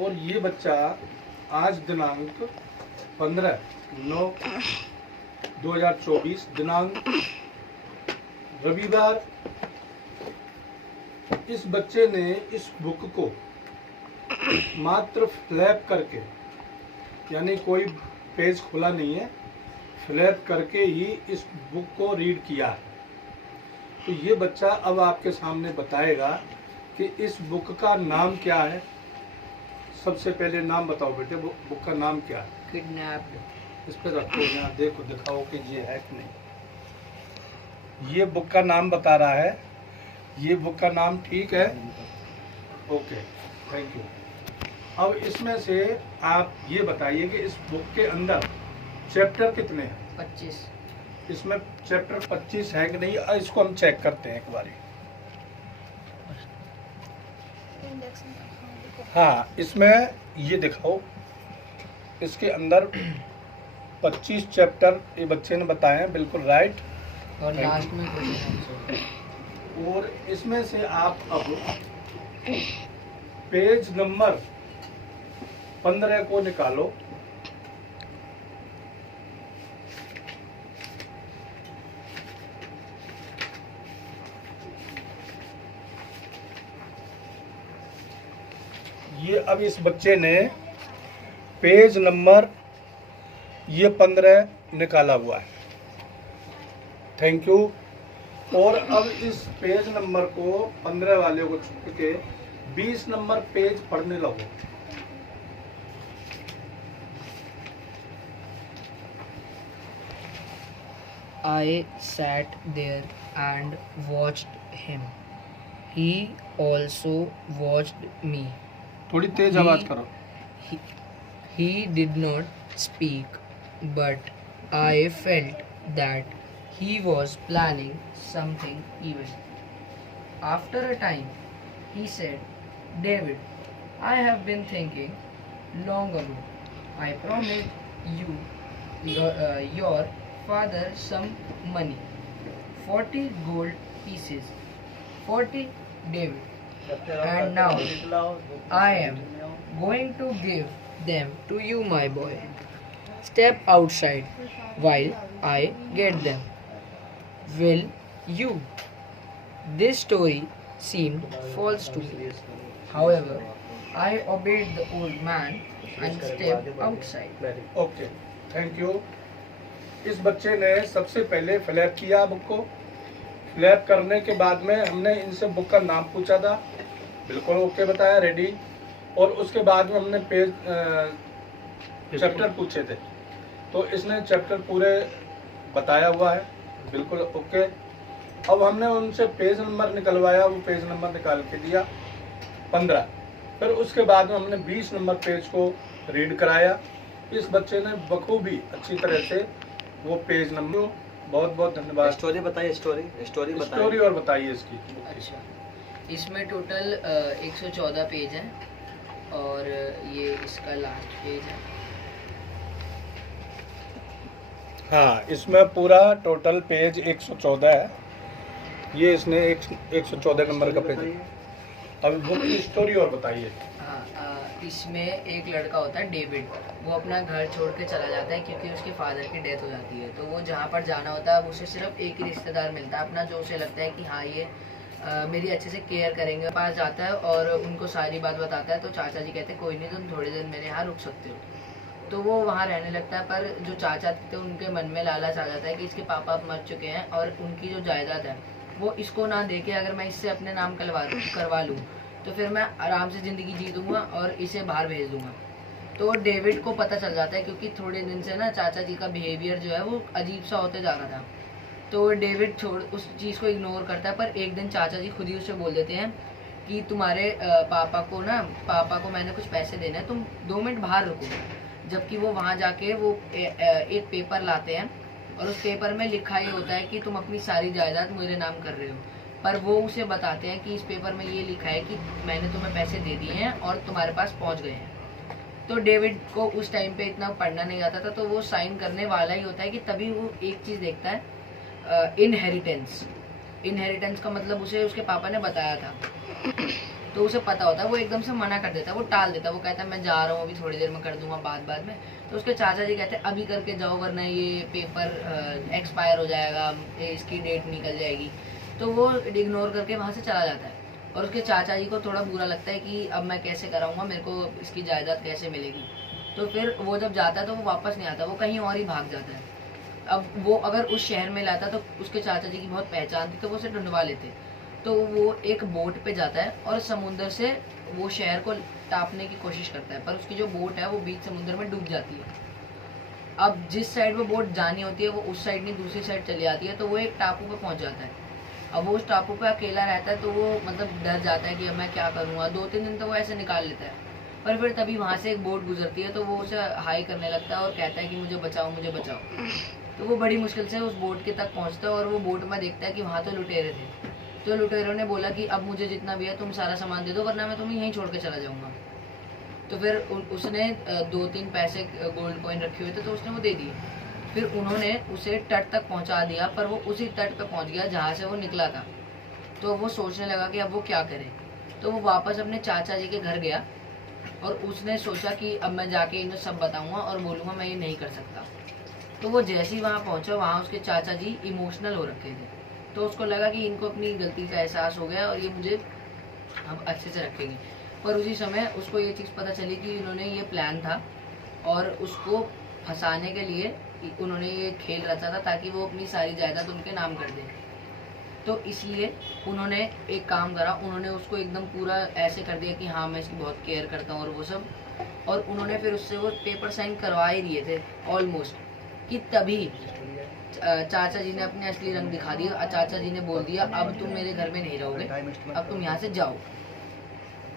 और ये बच्चा आज दिनांक 15/9/2024 दिनांक रविवार इस बच्चे ने इस बुक को मात्र फ्लैप करके, यानी कोई पेज खुला नहीं है, फ्लैप करके ही इस बुक को रीड किया है। तो ये बच्चा अब आपके सामने बताएगा कि इस बुक का नाम क्या है। सबसे पहले नाम बताओ बेटे, बुक का नाम क्या है? किडनैप्ड। इस पे रखो, यहाँ देखो, दिखाओ कि ये है कि नहीं। ये बुक का नाम बता रहा है, ये बुक का नाम ठीक है, ओके, थैंक यू। अब इसमें से आप ये बताइए कि इस बुक के अंदर चैप्टर कितने हैं? 25। इसमें चैप्टर 25 है कि नहीं, इसको हम चेक करते हैं एक बारी। हाँ, इसमें ये दिखाओ, इसके अंदर 25 चैप्टर ये बच्चे ने बताए हैं, बिल्कुल राइट। और लास्ट में क्वेश्चन आंसर। और इसमें से आप अब पेज नंबर 15 को निकालो। ये अब इस बच्चे ने पेज नंबर ये 15 निकाला हुआ है, थैंक यू। और अब इस पेज नंबर को 15 वाले को छूट के 20 नंबर पेज पढ़ने लगो। I sat there and watched him. He also watched me. थोड़ी तेज आवाज करो। He did not speak, but I felt that he was planning something evil. After a time, he said, David, I have been thinking long ago. I promised your father some money, 40 gold pieces, 40 David. And now I am going to give them to you, my boy. Step outside while I get them. Will you? This story seemed false to me. However, I obeyed the old man and stepped outside. Okay, thank you. इस बच्चे ने सबसे पहले flap किया book को। Flap करने के बाद में हमने इनसे बुक का नाम पूछा था, बिल्कुल ओके बताया, रेडी। और उसके बाद में हमने पेज चैप्टर पूछे थे, तो इसने चैप्टर पूरे बताया हुआ है, बिल्कुल ओके। अब हमने उनसे पेज नंबर निकलवाया, वो पेज नंबर निकाल के दिया 15। फिर उसके बाद में हमने 20 नंबर पेज को रीड कराया। इस बच्चे ने बखूबी अच्छी तरह से वो पेज नंबर, बहुत बहुत धन्यवाद। स्टोरी बताइए, स्टोरी बताइए। स्टोरी और बताइए इसकी। अच्छा, इसमें टोटल 114 पेज हैं और ये इसका लास्ट पेज है। हाँ, इसमें पूरा टोटल पेज 114 है। ये इसने 114 नंबर का पेज। अब बुक की स्टोरी और बताइए। हाँ, इसमें एक लड़का होता है डेविड। वो अपना घर छोड़ के चला जाता है क्योंकि उसके फादर की डेथ हो जाती है। तो वो जहाँ पर जाना होता है उसे सिर्फ एक ही रिश्तेदार मिलता है अपना, जो उसे लगता है कि हाँ ये मेरी अच्छे से केयर करेंगे। पास जाता है और उनको सारी बात बताता है। तो चाचा जी कहते हैं कोई नहीं, तुम थोड़े दिन मेरे यहाँ रुक सकते हो। तो वो वहाँ रहने लगता है। पर जो चाचा थे उनके मन में लालच आ जाता है कि इसके पापा मर चुके हैं और उनकी जो जायदाद है वो इसको ना दे के अगर मैं इससे अपने नाम करवा लूँ तो फिर मैं आराम से ज़िंदगी जी दूँगा और इसे बाहर भेज दूँगा। तो डेविड को पता चल जाता है क्योंकि थोड़े दिन से ना चाचा जी का बिहेवियर जो है वो अजीब सा होते जा रहा था। तो डेविड उस चीज़ को इग्नोर करता है। पर एक दिन चाचा जी खुद ही उसे बोल देते हैं कि तुम्हारे पापा को मैंने कुछ पैसे देने हैं, तुम 2 मिनट बाहर रुको। जबकि वो वहाँ जाके वो एक पेपर लाते हैं और उस पेपर में लिखा ये होता है कि तुम अपनी सारी जायदाद मेरे नाम कर रहे हो। पर वो उसे बताते हैं कि इस पेपर में ये लिखा है कि मैंने तुम्हें पैसे दे दिए हैं और तुम्हारे पास पहुँच गए हैं। तो डेविड को उस टाइम पे इतना पढ़ना नहीं आता था, तो वो साइन करने वाला ही होता है कि तभी वो एक चीज़ देखता है, इनहेरिटेंस का मतलब उसे उसके पापा ने बताया था। तो उसे पता होता है, वो एकदम से मना कर देता है, वो टाल देता है, वो कहता है मैं जा रहा हूँ अभी थोड़ी देर में कर दूंगा, बाद में। तो उसके चाचा जी कहते हैं अभी करके जाओ वरना ये पेपर एक्सपायर हो जाएगा, इसकी डेट निकल जाएगी। तो वो इग्नोर करके वहाँ से चला जाता है और उसके चाचा जी को थोड़ा बुरा लगता है कि अब मैं कैसे कराऊंगा, मेरे को इसकी जायदाद कैसे मिलेगी। तो फिर वो जब जाता है तो वो वापस नहीं आता, वो कहीं और ही भाग जाता है। अब वो अगर उस शहर में लाता तो उसके चाचा जी की बहुत पहचान थी, तो वो उसे ढूंढवा लेते। तो वो एक बोट पे जाता है और समुद्र से वो शहर को टापने की कोशिश करता है, पर उसकी जो बोट है वो बीच समुद्र में डूब जाती है। अब जिस साइड वो बोट जानी होती है वो उस साइड नहीं दूसरी साइड चली आती है, तो वो एक टापू पे पहुंच जाता है। अब वो उस टापू पे अकेला रहता है, तो वो मतलब डर जाता है कि अब मैं क्या करूँगा। 2-3 दिन तो वो ऐसे निकाल लेता है, पर फिर तभी वहाँ से एक बोट गुजरती है, तो वो उसे हाई करने लगता है और कहता है कि मुझे बचाओ, मुझे बचाओ। तो वो बड़ी मुश्किल से उस बोट के तक पहुँचता है और वो बोट में देखता है कि वहाँ तो लुटेरे थे। तो लुटेरों ने बोला कि अब मुझे जितना भी है तुम सारा सामान दे दो वरना मैं तुम्हें यहीं छोड़ के चला जाऊँगा। तो फिर उसने 2-3 पैसे गोल्ड कॉइन रखे हुए थे, तो उसने वो दे दिए। फिर उन्होंने उसे तट तक पहुंचा दिया, पर वो उसी तट पे पहुंच गया जहाँ से वो निकला था। तो वो सोचने लगा कि अब वो क्या करे। तो वो वापस अपने चाचा जी के घर गया और उसने सोचा कि अब मैं जाके इन्हें सब बताऊंगा और बोलूँगा मैं ये नहीं कर सकता। तो वो जैसे ही वहाँ पहुँचा, वहाँ उसके चाचा जी इमोशनल हो रखे थे। तो उसको लगा कि इनको अपनी गलती का एहसास हो गया और ये मुझे अब अच्छे से रखेंगे। पर उसी समय उसको ये चीज़ पता चली कि इन्होंने ये प्लान था और उसको फंसाने के लिए उन्होंने ये खेल रचा था ताकि वो अपनी सारी जायदाद उनके नाम कर दे। तो इसलिए उन्होंने एक काम करा, उन्होंने उसको एकदम पूरा ऐसे कर दिया कि हाँ मैं इसकी बहुत केयर करता हूँ और वो सब। और उन्होंने फिर उससे वो पेपर साइन करवा ही दिए थे ऑलमोस्ट, कि तभी चाचा जी ने अपने असली रंग दिखा दिया। चाचा जी ने बोल दिया अब तुम मेरे घर में नहीं रहोगे, अब तुम यहाँ से जाओ।